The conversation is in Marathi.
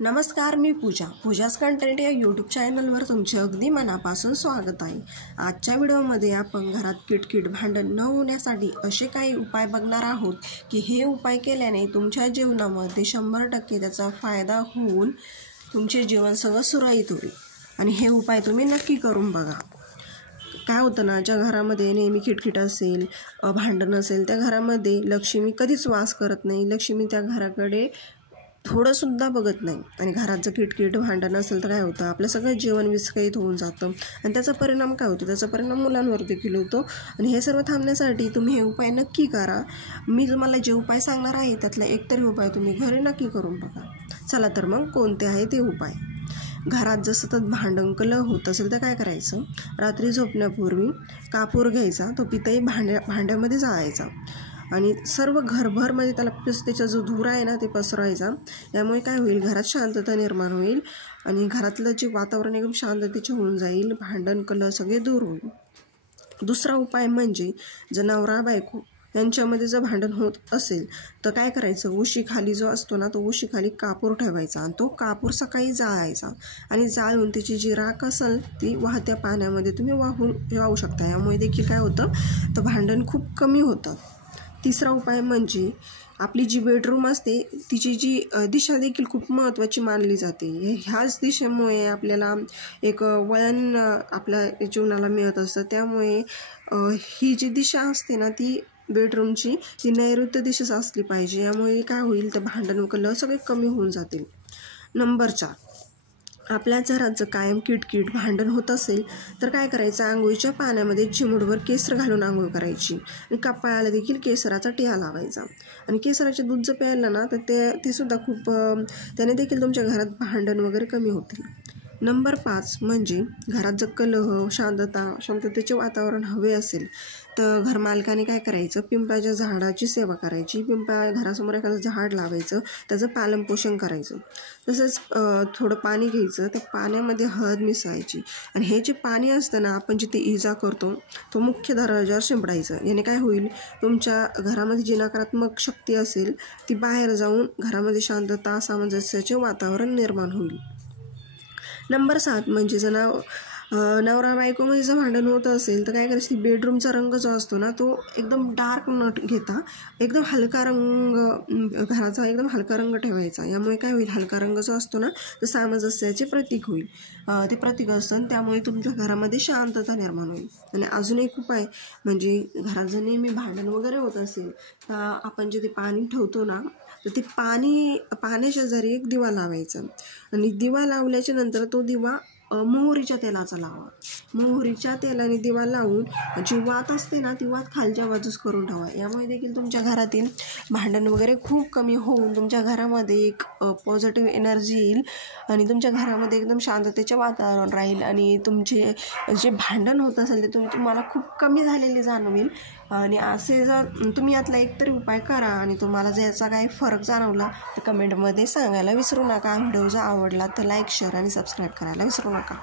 नमस्कार, मी पूजाच कंटेंट या यूट्यूब चॅनलवर तुमचे अगदी मनापासून स्वागत आहे। आजच्या व्हिडिओमध्ये आपण घरात किटकिट भांडण न होण्यासाठी असे काही उपाय बघणार आहोत की हे उपाय केल्याने तुमच्या जीवनामध्ये 100% त्याचा फायदा होऊन तुमचे जीवन सगळं सुरळीत होईल आणि हे उपाय तुम्ही नक्की करून बघा। काय होतं ना, ज्या घरामध्ये नेहमी किटकिट असेल, भांडण असेल, त्या घरामध्ये लक्ष्मी कधीच वास करत नाही। लक्ष्मी त्या घराकडे थोडंसुद्धा बघत नाही आणि घरात जर किटकिट भांडण असेल तर काय होतं, आपलं सगळं जीवन विस्कळीत होऊन जातं आणि त्याचा परिणाम काय होतो, त्याचा परिणाम मुलांवर देखील होतो। आणि हे सर्व थांबण्यासाठी तुम्ही हे उपाय नक्की करा। मी तुम्हाला जे उपाय सांगणार आहे त्यातला एकतरी उपाय तुम्ही घरी नक्की करून बघा। चला तर मग कोणते आहे ते उपाय। घरात जर सतत भांडण कलह होत असेल तर काय करायचं, रात्री झोपण्यापूर्वी कापूर घ्यायचा, तो पितळी भांड्यामध्ये जाळायचा आणि सर्व घरभर म्हणजे त्याचा जो धुरा आहे ना ते पसरवायचा। यामुळे काय होईल, घरात शांतता निर्माण होईल आणि घरातलं जे वातावरण एकदम शांततेचे होऊन जाईल, भांडण कलह सगळे दूर होईल। दुसरा उपाय म्हणजे जर नवरा बायको यांच्यामध्ये जर भांडण होत असेल तर काय करायचं, उशीखाली जो असतो ना तो उशीखाली कापूर ठेवायचा आणि तो कापूर सकाळी जाळायचा आणि जाळून त्याची जी राख असेल ती वाहत्या पाण्यामध्ये तुम्ही वाहू शकता। यामुळे देखील काय होतं, तर भांडण खूप कमी होतं। तिसरा उपाय म्हणजे आपली जी बेडरूम असते तिची जी दिशा देखील खूप महत्त्वाची मानली जाते। ह्याच दिशेमुळे आपल्याला एक वळण आपल्या जीवनाला मिळत असतं। त्यामुळे ही जी दिशा असते ना ती बेडरूमची ती नैऋत्य दिशेच असली पाहिजे। यामुळे काय होईल, तर भांडण कलह सगळे कमी होऊन जातील। नंबर 4, आपल्या घरात जर कायम किटकिट भांडण होत असेल तर काय करायचं, आंघोळीच्या पाण्यामध्ये चिमूटभर केसर घालून आंघोळ करायची आणि कपाळाला देखील केसराचा टिळा लावायचा आणि केसराचे दूध जर प्यायलं ना तर ते सुद्धा खूप त्याने देखील तुमच्या घरात भांडण वगैरे कमी होतील। नंबर 5 म्हणजे घरात जर कलह शांततेचे वातावरण हवे असेल तर घरमालकाने काय करायचं, पिंपळाच्या झाडाची सेवा करायची। घरासमोर एखादं झाड लावायचं, त्याचं पालनपोषण करायचं। तसंच थोडं पाणी घ्यायचं, त्या पाण्यामध्ये हळद मिसळायची आणि हे जे पाणी असतं ना, आपण जिथे इजा करतो तो मुख्य दरवाजावर शिंपडायचं। याने काय होईल, तुमच्या घरामध्ये जी नकारात्मक शक्ती असेल ती बाहेर जाऊन घरामध्ये शांतता सामंजस्याचे वातावरण निर्माण होईल। नंबर 7 म्हणजे जर नवरा बायकोमध्ये जर भांडण होत असेल तर काय करायचं, बेडरूमचा रंग जो असतो ना तो एकदम डार्क न घेता एकदम हलका रंग, घराचा एकदम हलका रंग ठेवायचा। यामुळे काय होईल, हलका रंग जो असतो ना तो सामंजस्याचे प्रतीक होईल, ते प्रतीक असतं। त्यामुळे तुमच्या घरामध्ये शांतता निर्माण होईल। आणि अजून एक उपाय म्हणजे घरात जर नेहमी भांडण वगैरे होत असेल तर आपण जे ते पाणी ठेवतो ना तर ते पाण्याशेजारी एक दिवा लावायचा आणि दिवा लावल्याच्या नंतर तो दिवा मोहरीच्या तेलाचा लावा। मोहरीच्या तेलाने दिवा लावून जी वात असते ना ती वात खालच्या बाजूस करून ठेवा। यामुळे देखील तुमच्या घरातील भांडण वगैरे खूप कमी होऊन तुमच्या घरामध्ये एक पॉझिटिव्ह एनर्जी येईल आणि तुमच्या घरामध्ये एकदम शांततेचे वातावरण राहील आणि तुमचे जे भांडण होत असेल ते तुम्हाला खूप कमी झालेले जाणवेल। आणि असे जर तुम्ही यातला एकतरी उपाय करा आणि तुम्हाला जर याचा काही फरक जाणवला तर कमेंटमध्ये सांगायला विसरू नका। व्हिडिओ जर आवडला तर लाईक, शेअर आणि सबस्क्राईब करायला विसरू नका।